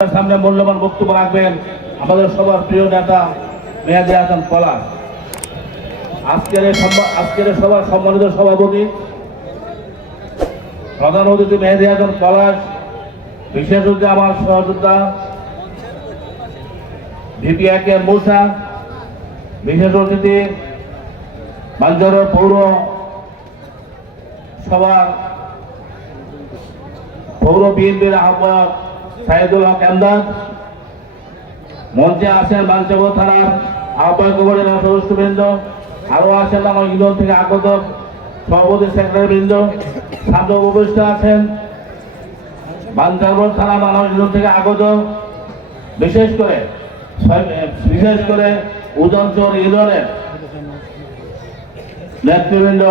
সামনে মূল্যবান বক্তব্য রাখবেন আমাদের সবার প্রিয় নেতা মেয়াদি হাসান পলাশ। আজকের আজকের সভার সম্মানিত সভাপতি, প্রধান অতিথি মেহেদি হাসান পলাশ, বিশেষ অতিথি আমার সহযোদ্ধা, ভিপি একে মুসা, বিশেষ অতিথি বাঞ্জর পৌর সভার পৌর বিএনপির আহ্বায়ক সাইদুল হক এমদাদ মঞ্চে আছেন বাঞ্চব থানার আহ্বায়ক উপজেলার সদস্যবৃন্দ আরও আছেন আমার ইউনিয়ন থেকে আগত সভাপতি সেক্রেটারি বৃন্দ সামনে উপবিষ্ট আছেন বাঞ্চাবর থানা মানব ইউনিয়ন থেকে আগত, বিশেষ করে বিশেষ করে উদনচর ইউনিয়নের নেতৃবৃন্দ,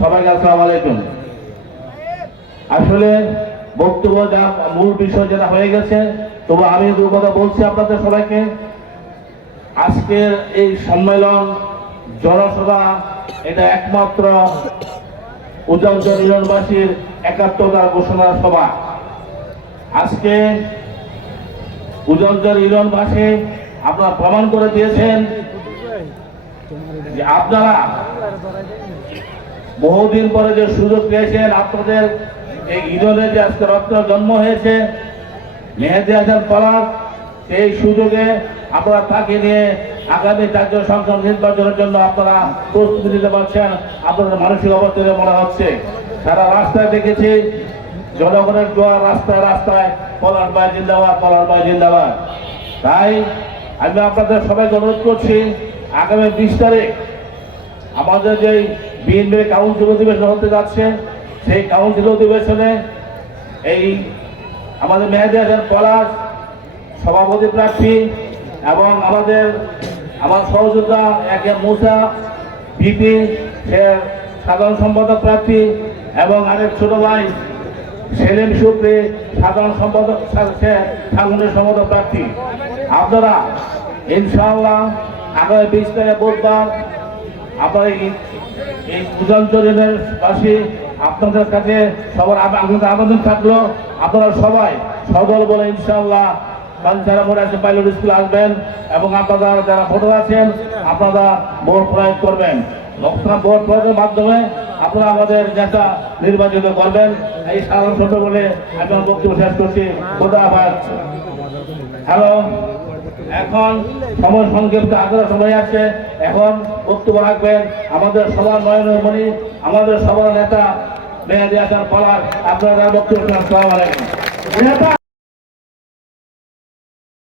সবাইকে আসসালামু আলাইকুম। আসলে বক্তব্য যা মূল বিষয় যেটা হয়ে গেছে, তবু আমি দু কথা বলছি আপনাদের সবাইকে। আজকের এই সম্মেলন, জনসভা, এটা একমাত্র উদমচর ইউনিয়নবাসীর একাত্মতার ঘোষণা সভা। আজকে উদমচর ইউনিয়নবাসী আপনারা প্রমাণ করে দিয়েছেন যে আপনারা বহুদিন পরে যে সুযোগ পেয়েছেন আপনাদের এই ইডনে যে আজকে রত্ন জন্ম হয়েছে, মেহেদি হাসান পলাশ, সেই সুযোগে আপনারা তাকে নিয়ে আগামী জাতীয় সংসদ নির্বাচনের জন্য আপনারা প্রস্তুতি নিতে পারছেন, আপনাদের মানসিক অবস্থা মনে হচ্ছে। সারা রাস্তায় দেখেছি, জনগণের জোয়ার রাস্তায় রাস্তায়, পলাশ ভাই জিন্দাবাদ, পলাশ ভাই জিন্দাবাদ। তাই আমি আপনাদের সবাইকে অনুরোধ করছি, আগামী বিশ তারিখ আমাদের যে বিএনপির কাউন্সিল অধিবেশন হতে যাচ্ছে সেই কাউন্সিল অধিবেশনে এই আমাদের মেহেদি হাসান পলাশ সভাপতি প্রার্থী এবং আমাদের আমার সহযোদ্ধা একে মুসা, ভিপি সে সাধারণ সম্পাদক প্রার্থী এবং আরেক ছোট ভাই সেলিম সুপ্রি, সাধারণ সম্পাদক সে সাংগঠনিক সম্পাদক প্রার্থী। আপনারা ইনশাআল্লাহ আগামী বিশ তারিখ বুধবার আপনার এই পূজাঞ্চলের পাশে আপনাদের কাছে সবার আপনাদের আবেদন থাকল। আপনারা সবাই সবল বলে ইনশাল্লাহ যারা মনে আছে পাইলট স্কুল আসবেন এবং আপনারা যারা ফটো আছেন, আপনারা ভোট প্রয়োগ করবেন। ভোট প্রয়োগের মাধ্যমে আপনারা আমাদের নেতা নির্বাচিত করবেন। এই সাধারণ ছোট বলে আমি বক্তব্য শেষ করছি। খোদা হ্যালো। এখন সময় সংক্ষিপ্ত আগ্রহ সময় আছে। এখন বক্তব্য রাখবেন আমাদের সবার নয়নমণি, আমাদের সবার নেতা মেয়াদি আসার পলার। আপনারা বক্তব্য আসসালামু